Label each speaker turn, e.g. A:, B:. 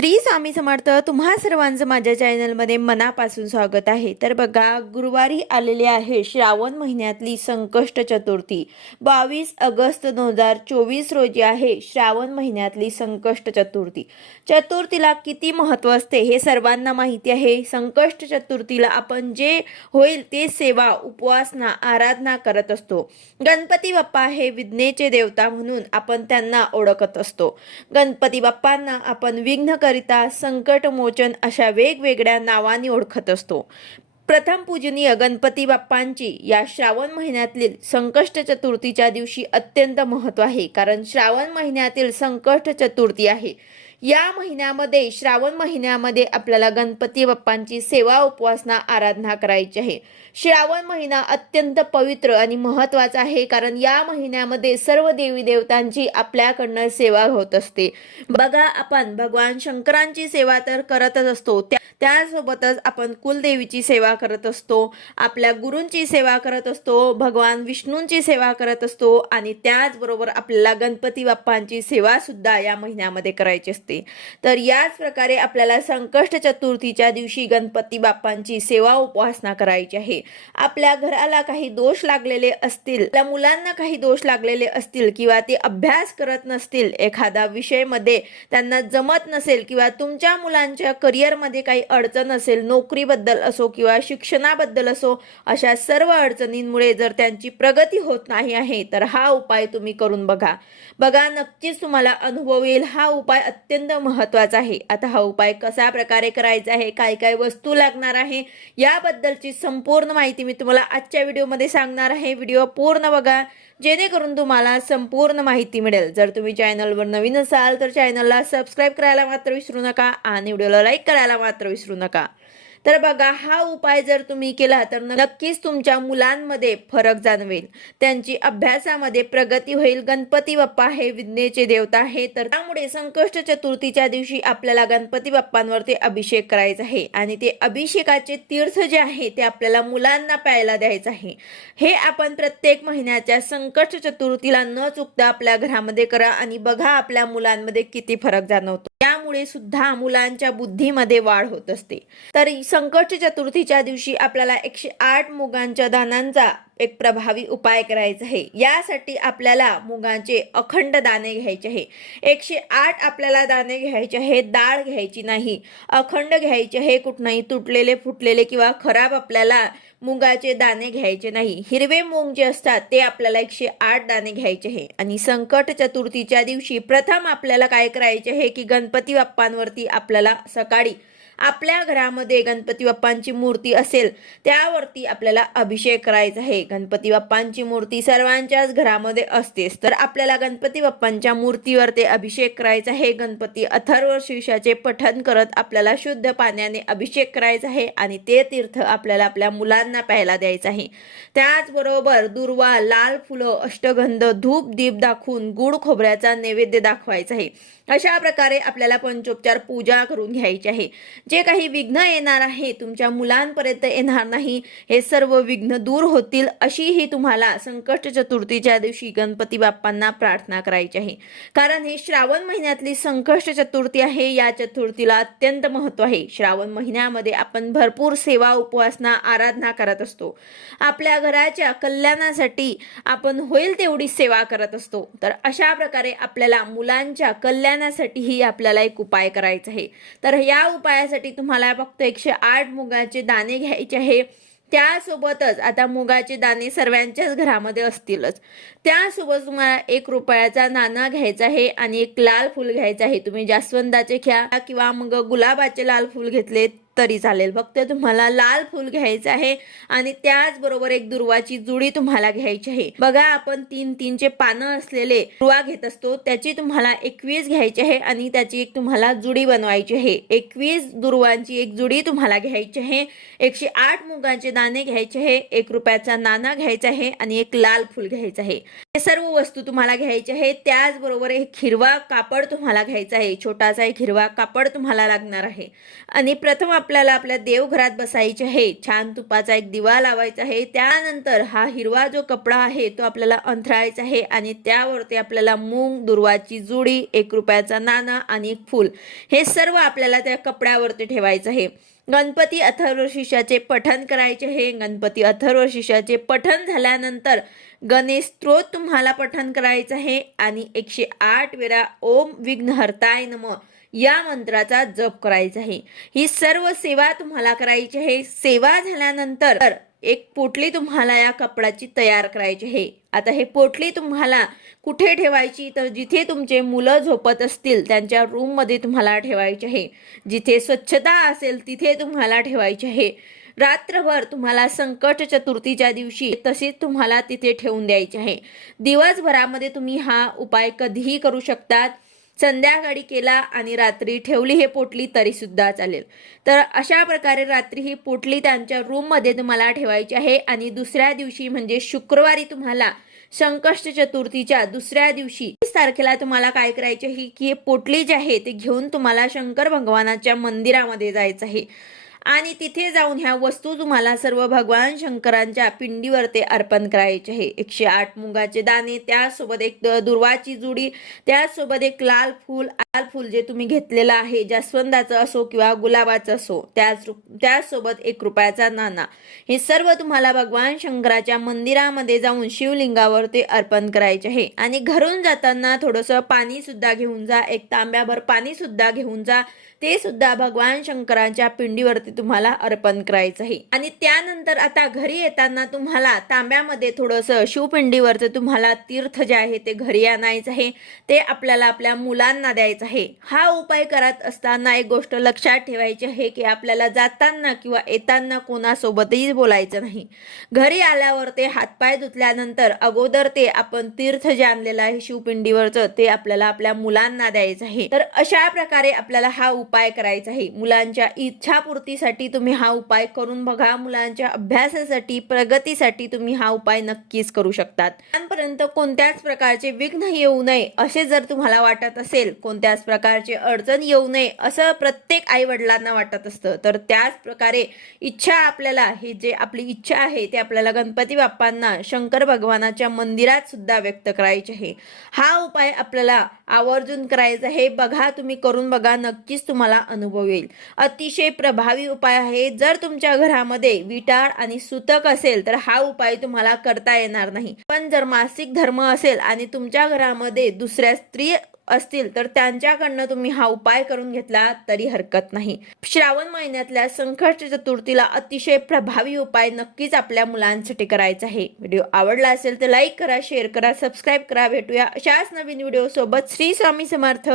A: श्री स्वामी समर्थ तुम्हा सर्वांचं माझ्या चॅनलमध्ये मनापासून स्वागत आहे. तर बघा गुरुवारी आलेली आहे श्रावण महिन्यातली संकष्ट चतुर्थी. बावीस ऑगस्ट दोन हजार चोवीस रोजी आहे श्रावण महिन्यातली संकष्ट चतुर्थी. चतुर्थीला किती महत्त्व असते हे सर्वांना माहिती आहे. संकष्ट चतुर्थीला आपण जे होईल ते सेवा उपवासना आराधना करत असतो. गणपती बाप्पा हे विघ्नेचे देवता म्हणून आपण त्यांना ओळखत असतो. गणपती बाप्पांना आपण विघ्न कर विघ्नकरिता संकटमोचन अशा वेगवेगळ्या नावाने ओळखत असतो. प्रथम पूजनीय गणपती बाप्पांची या श्रावण महिन्यातील संकष्ट चतुर्थीच्या दिवशी अत्यंत महत्त्व आहे कारण श्रावण महिन्यातील संकष्ट चतुर्थी आहे. या महिन्यामध्ये श्रावण महिन्यामध्ये आपल्याला गणपती बाप्पांची सेवा उपवासना आराधना करायची आहे. श्रावण महिना अत्यंत पवित्र आणि महत्त्वाचा आहे कारण या महिन्यामध्ये सर्व देवी देवतांची आपल्याकडनं सेवा होत असते. बघा आपण भगवान शंकरांची सेवा तर करतच असतो. त्या त्यासोबतच आपण कुलदेवीची सेवा करत असतो आपल्या गुरूंची सेवा करत असतो भगवान विष्णूंची सेवा करत असतो आणि त्याचबरोबर आपल्याला गणपती बाप्पांची सेवा सुद्धा या महिन्यामध्ये करायची असते. तर याच प्रकारे आपल्याला संकष्ट चतुर्थीच्या दिवशी गणपती बाप्पांची सेवा उपासना करायची आहे. आपल्या घराला काही दोष लागलेले असतील आपल्या मुलांना काही दोष लागलेले असतील किंवा ते अभ्यास करत नसतील एखादा विषयमध्ये त्यांना जमत नसेल किंवा तुमच्या मुलांच्या करिअरमध्ये काही अडचण असेल नोकरीबद्दल असो किंवा शिक्षणाबद्दल असो अशा सर्व अडचणींमुळे जर त्यांची प्रगती होत नाही आहे तर हा उपाय तुम्ही करून बघा. बघा नक्कीच तुम्हाला अनुभव येईल हा उपाय अत्यंत महत्त्वाचा आहे. आता हा उपाय कशा प्रकारे करायचा आहे काय काय वस्तू लागणार आहे याबद्दलची संपूर्ण माहिती मी तुम्हाला आजच्या व्हिडिओमध्ये सांगणार आहे. व्हिडिओ पूर्ण बघा जेणेकरून तुम्हाला संपूर्ण माहिती मिळेल. जर तुम्ही चॅनलवर नवीन असाल तर चॅनलला सबस्क्राईब करायला मात्र विसरू नका आणि व्हिडिओला लाईक करायला मात्र विसरू नका. तर बघा हा उपाय जर तुम्ही केला तर नक्कीच तुमच्या मुलांमध्ये फरक जाणवेल. त्यांची अभ्यासामध्ये प्रगती होईल. गणपती बाप्पा हे विज्ञेचे देवता आहे तर त्यामुळे संकष्ट चतुर्थीच्या दिवशी आपल्याला गणपती बाप्पांवरती अभिषेक करायचा आहे. आणि ते अभिषेकाचे तीर्थ जे आहे ते आपल्याला मुलांना प्यायला द्यायचं आहे. हे आपण प्रत्येक महिन्याच्या संकष्ट चतुर्थीला न चुकता आपल्या घरामध्ये करा आणि बघा आपल्या मुलांमध्ये किती फरक जाणवतो. त्यामुळे सुद्धा मुलांच्या बुद्धीमध्ये वाढ होत असते. तर संकट चतुर्थीच्या दिवशी आपल्याला एकशे आठ मुगांच्या दानांचा एक प्रभावी उपाय करायचा आहे. यासाठी आपल्याला मुगांचे अखंड दाणे घ्यायचे आहे. एकशे आठ आपल्याला दाणे घ्यायचे आहे डाळ घ्यायची नाही अखंड घ्यायचे आहे कुठनंही तुटलेले फुटलेले किंवा खराब आपल्याला मुगाचे दाणे घ्यायचे नाही. हिरवे मूग जे असतात ते आपल्याला एकशे आठ दाणे घ्यायचे आहे. आणि संकट चतुर्थीच्या दिवशी प्रथम आपल्याला काय करायचे आहे की गणपती बाप्पांवरती आपल्याला सकाळी आपल्या घरामध्ये गणपती बाप्पांची मूर्ती असेल त्यावरती आपल्याला अभिषेक करायचा आहे. गणपती बाप्पांची मूर्ती सर्वांच्याच घरामध्ये असतेच. तर आपल्याला गणपती बाप्पांच्या मूर्तीवर ते अभिषेक करायचा आहे. गणपती अथर्व शीर्षाचे पठन करत आपल्याला शुद्ध पाण्याने अभिषेक करायचा आहे आणि ते तीर्थ आपल्याला आपल्या मुलांना प्यायला द्यायचं आहे. त्याचबरोबर दुर्वा लाल फुलं अष्टगंध धूप दीप दाखवून गुड खोबऱ्याचा नैवेद्य दाखवायचा आहे. अशा प्रकारे आपल्याला पंचोपचार पूजा करून घ्यायची आहे. जे काही विघ्न येणार आहे तुमच्या मुलांपर्यंत येणार नाही हे सर्व विघ्न दूर होतील अशी ही तुम्हाला संकष्ट चतुर्थीच्या दिवशी गणपती बाप्पांना प्रार्थना करायची आहे. कारण हे श्रावण महिन्यातली संकष्ट चतुर्थी आहे या चतुर्थीला अत्यंत महत्त्व आहे. श्रावण महिन्यामध्ये आपण भरपूर सेवा उपवासना आराधना करत असतो. आपल्या घराच्या कल्याणासाठी आपण होईल तेवढी सेवा करत असतो. तर अशा प्रकारे आपल्याला मुलांच्या कल्याण कल्याणासाठीही आपल्याला एक उपाय करायचा आहे. तर या उपायासाठी तुम्हाला फक्त एकशे आठ मुगाचे दाणे घ्यायचे आहे. त्यासोबतच आता मुगाचे दाणे सर्वांच्याच घरामध्ये असतीलच. त्यासोबत तुम्हाला एक रुपयाचा नाणा घ्यायचा आहे आणि एक लाल फूल घ्यायचं आहे. तुम्ही जास्वंदाचे घ्या किंवा मग गुलाबाचे लाल फूल घेतले तरी चालेल. फक्त तुम्हाला लाल फूल घ्यायचं आहे आणि त्याचबरोबर एक दुर्वाची जुडी तुम्हाला घ्यायची आहे. बघा आपण तीन तीनचे पानं असलेले दुर्वा घेत असतो त्याची तुम्हाला एकवीस घ्यायची आहे आणि त्याची एक तुम्हाला जुडी बनवायची आहे. एकवीस दुर्वांची एक जुडी तुम्हाला घ्यायची आहे. एकशे आठ मुगाचे दाणे घ्यायचे आहे एक रुपयाचा नाणा घ्यायचा आहे आणि एक लाल फूल घ्यायचं आहे. हे सर्व वस्तू तुम्हाला घ्यायचे आहे. त्याचबरोबर एक हिरवा कापड तुम्हाला घ्यायचा आहे. छोटासा एक हिरवा कापड तुम्हाला लागणार आहे. आणि प्रथम आपल्याला आपल्या देवघरात बसायचे आहे. छान तुपाचा एक दिवा लावायचा आहे. त्यानंतर हा हिरवा जो कपडा आहे तो आपल्याला अंथरायचा आहे आणि त्यावरती आपल्याला मूग दुर्वाची जुडी एक रुपयाचा नाणं आणि एक फूल हे सर्व आपल्याला त्या कपड्यावरती ठेवायचं आहे. गणपती अथर्वशीर्षाचे पठण करायचे आहे. गणपती अथर्वशीर्षाचे पठण झाल्यानंतर गणेश स्त्रोत तुम्हाला पठण करायचं आहे आणि एकशे आठ वेळा ओम विघ्नहर्ताय नम. या मंत्राचा जप करायचा आहे. ही सर्व सेवा तुम्हाला करायची आहे. सेवा झाल्यानंतर एक पोटली तुम्हाला या कपड्याची तयार करायची आहे. आता हे पोटली तुम्हाला कुठे ठेवायची? तर जिथे तुमचे मुलं झोपत असतील त्यांच्या रूममध्ये तुम्हाला ठेवायची आहे. जिथे स्वच्छता असेल तिथे तुम्हाला ठेवायची आहे. रात्रभर तुम्हाला संकट चतुर्थीच्या दिवशी तसेच तुम्हाला तिथे ठेवून द्यायचे आहे. दिवसभरामध्ये तुम्ही हा उपाय कधीही करू शकतात. संध्याकाळी केला आणि रात्री ठेवली हे पोटली तरी सुद्धा चालेल. तर अशा प्रकारे रात्री ही पोटली त्यांच्या रूममध्ये तुम्हाला ठेवायची आहे आणि दुसऱ्या दिवशी म्हणजे शुक्रवारी तुम्हाला संकष्ट चतुर्थीच्या दुसऱ्या दिवशी तीस तारखेला तुम्हाला काय करायचे आहे की हे पोटली जे आहे ते घेऊन तुम्हाला शंकर भगवानाच्या मंदिरामध्ये जायचं आहे. आणि तिथे जाऊन ह्या वस्तू तुम्हाला सर्व भगवान शंकरांच्या पिंडीवर ते अर्पण करायचे आहे. एकशे आठ मुगाचे दाणे त्यासोबत एक दुर्वाची जुडी त्यासोबत एक लाल फूल लाल फूल जे तुम्ही घेतलेलं आहे जास्वंदाचं असो किंवा गुलाबाचं असो त्याच त्यासोबत एक रुपयाचा नाना हे सर्व तुम्हाला भगवान शंकराच्या मंदिरामध्ये जाऊन शिवलिंगावर ते अर्पण करायचे आहे. आणि घरून जाताना थोडंसं पाणी सुद्धा घेऊन जा एक तांब्याभर पाणी सुद्धा घेऊन जा ते सुद्धा भगवान शंकरांच्या पिंडीवरती तुम्हाला अर्पण करायचं आहे आणि त्यानंतर आता घरी येताना तुम्हाला तांब्यामध्ये थोडंसं शिवपिंडीवरचं तुम्हाला तीर्थ जे आहे ते घरी आणायचं आहे ते आपल्याला आपल्या मुलांना द्यायचं आहे हा उपाय करत असताना एक गोष्ट लक्षात ठेवायची आहे की आपल्याला जाताना किंवा येताना कोणासोबतही बोलायचं नाही. घरी आल्यावर ते हातपाय धुतल्यानंतर अगोदर ते आपण तीर्थ जे आणलेलं आहे शिवपिंडीवरचं ते आपल्याला आपल्या मुलांना द्यायचं आहे तर अशा प्रकारे आपल्याला हा उपाय करायचा आहे मुलांच्या इच्छापूर्तीसाठी तुम्ही हा उपाय करून बघा. मुलांच्या अभ्यासासाठी प्रगतीसाठी तुम्ही हा उपाय नक्कीच करू शकतात. मुलांपर्यंत कोणत्याच प्रकारचे विघ्न येऊ नये असे जर तुम्हाला वाटत असेल कोणत्याच प्रकारचे अडचण येऊ नये असं प्रत्येक आई वडिलांना वाटत असतं तर त्याच प्रकारे इच्छा आपल्याला ही जे आपली इच्छा आहे ते आपल्याला गणपती बाप्पांना शंकर भगवानाच्या मंदिरात सुद्धा व्यक्त करायचे आहे. हा उपाय आपल्याला आवर्जून करायचा आहे. बघा तुम्ही करून बघा नक्कीच तुम्हाला अनुभव येईल. अतिशय प्रभावी उपाय आहे. जर तुमच्या घरामध्ये विटाळ आणि सुतक असेल तर हा उपाय तुम्हाला करता येणार नाही. पण जर मासिक धर्म असेल आणि तुमच्या घरामध्ये दुसऱ्या स्त्री असतील तर त्यांच्याकडनं तुम्ही हा उपाय करून घेतला तरी हरकत नाही. श्रावण महिन्यातल्या संकष्ट चतुर्थीला अतिशय प्रभावी उपाय नक्कीच आपल्या मुलांसाठी करायचा आहे. व्हिडिओ आवडला असेल तर लाईक करा शेअर करा सबस्क्राईब करा. भेटूया अशाच नवीन व्हिडिओ सोबत श्री स्वामी समर्थ.